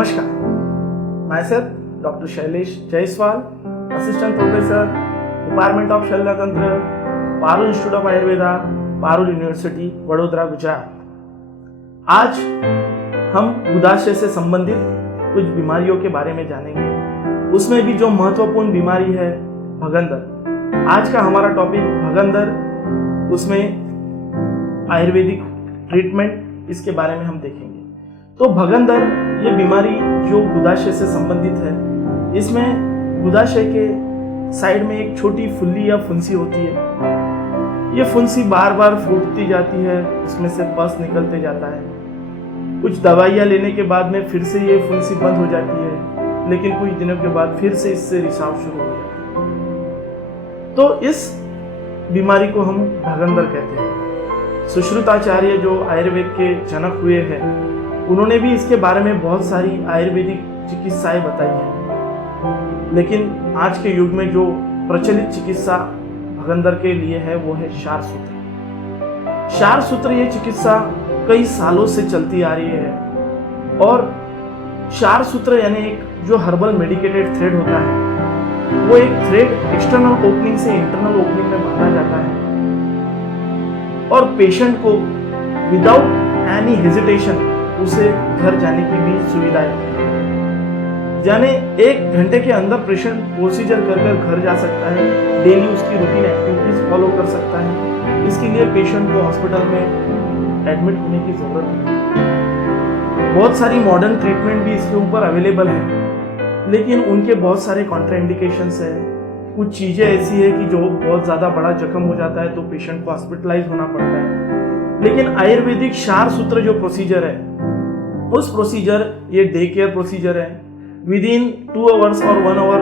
Namaskar. Myself, Dr. Shailesh Jaiswal, Assistant Professor, Department of Shalya Tantra, Parul Institute of Ayurveda, Parul University, Vadodara, Gujarat. आज हम गुदाशय से संबंधित कुछ बीमारियों के बारे में जानेंगे। उसमें भी जो महत्वपूर्ण बीमारी है भगंदर। आज का हमारा टॉपिक भगंदर, उसमें आयुर्वेदिक ट्रीटमेंट, इसके बारे में हम देखेंगे। तो भगंदर ये बीमारी जो गुदाशय से संबंधित है, इसमें गुदाशय के साइड में एक छोटी फुल्ली या फुंसी होती है। ये फुंसी बार बार फूटती जाती है, उसमें से पस निकलते जाता है। कुछ दवाइयाँ लेने के बाद में फिर से ये फुंसी बंद हो जाती है, लेकिन कुछ दिनों के बाद फिर से इससे रिसाव शुरू हो जाता है। तो इस बीमारी को हम भगंदर कहते हैं। सुश्रुताचार्य जो आयुर्वेद के जनक हुए हैं, उन्होंने भी इसके बारे में बहुत सारी आयुर्वेदिक चिकित्साएं बताई हैं। लेकिन आज के युग में जो प्रचलित चिकित्सा भगंदर के लिए है वो है क्षार सूत्र। क्षार सूत्र ये चिकित्सा कई सालों से चलती आ रही है। और क्षार सूत्र यानी एक जो हर्बल मेडिकेटेड थ्रेड होता है, वो एक थ्रेड एक्सटर्नल ओपनिंग से इंटरनल ओपनिंग में बांधा जाता है और पेशेंट को विदाउट एनी हेजिटेशन उसे घर जाने की भी सुविधा है। यानी 1 घंटे के अंदर पेशेंट प्रोसीजर कर घर जा सकता है, डेली उसकी रूटीन एक्टिविटीज फॉलो कर सकता है। इसके लिए पेशेंट को हॉस्पिटल में एडमिट होने की जरूरत नहीं। बहुत सारी मॉडर्न ट्रीटमेंट भी इसके ऊपर अवेलेबल है, लेकिन उनके बहुत सारे कॉन्ट्राइंडिकेशंस है। कुछ चीज़ें ऐसी है कि जो बहुत ज़्यादा बड़ा जख्म हो जाता है तो पेशेंट को हॉस्पिटलाइज होना पड़ता है। लेकिन आयुर्वेदिक क्षार सूत्र जो प्रोसीजर है, उस प्रोसीजर ये डे केयर प्रोसीजर है। विद इन 2 आवर्स और 1 आवर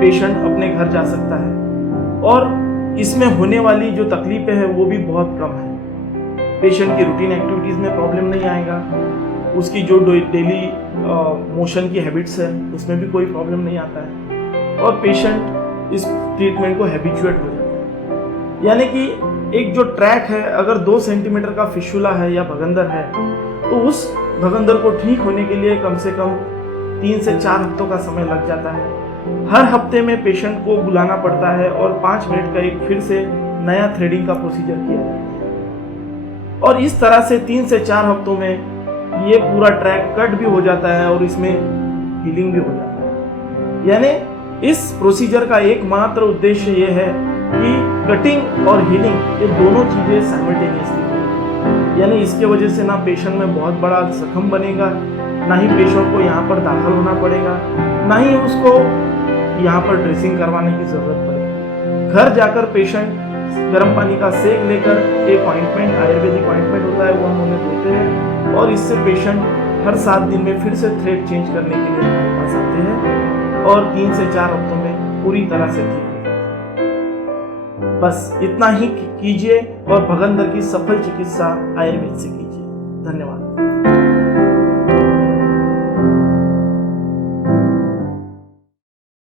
पेशेंट अपने घर जा सकता है और इसमें होने वाली जो तकलीफें हैं वो भी बहुत कम है। पेशेंट की रूटीन एक्टिविटीज़ में प्रॉब्लम नहीं आएगा, उसकी जो डेली मोशन की हैबिट्स है उसमें भी कोई प्रॉब्लम नहीं आता है और पेशेंट इस ट्रीटमेंट को हैबिचुएट हो जाता है। यानी कि एक जो ट्रैक है, अगर 2 सेंटीमीटर का फिशुला है या भगंदर है, तो उस भगंदर को ठीक होने के लिए कम से कम 3 से 4 हफ्तों का समय लग जाता है। हर हफ्ते में पेशेंट को बुलाना पड़ता है और 5 मिनट का एक फिर से नया थ्रेडिंग का प्रोसीजर किया जाता है और इस तरह से 3 से 4 हफ्तों में ये पूरा ट्रैक कट भी हो जाता है और इसमें हीलिंग भी हो जाता है। यानी इस प्रोसीजर का एकमात्र उद्देश्य ये है कि कटिंग और हीलिंग ये दोनों चीज़ें साइमल्टेनियसली हो। यानी इसके वजह से ना पेशेंट में बहुत बड़ा जख्म बनेगा, ना ही पेशेंट को यहाँ पर दाखिल होना पड़ेगा, ना ही उसको यहाँ पर ड्रेसिंग करवाने की ज़रूरत पड़ेगी। घर जाकर पेशेंट गर्म पानी का सेक लेकर एक ऑइंटमेंट, आयुर्वेदिक ऑइंटमेंट होता है, वो हम उन्हें देते हैं और इससे पेशेंट हर 7 दिन में फिर से थ्रेड चेंज करने के लिए हमारे पास आते हैं और 3 से 4 हफ्तों में पूरी तरह से ठीक हो जाते हैं। बस इतना ही कीजिए और भगंदर की सफल चिकित्सा आयुर्वेद से कीजिए। धन्यवाद।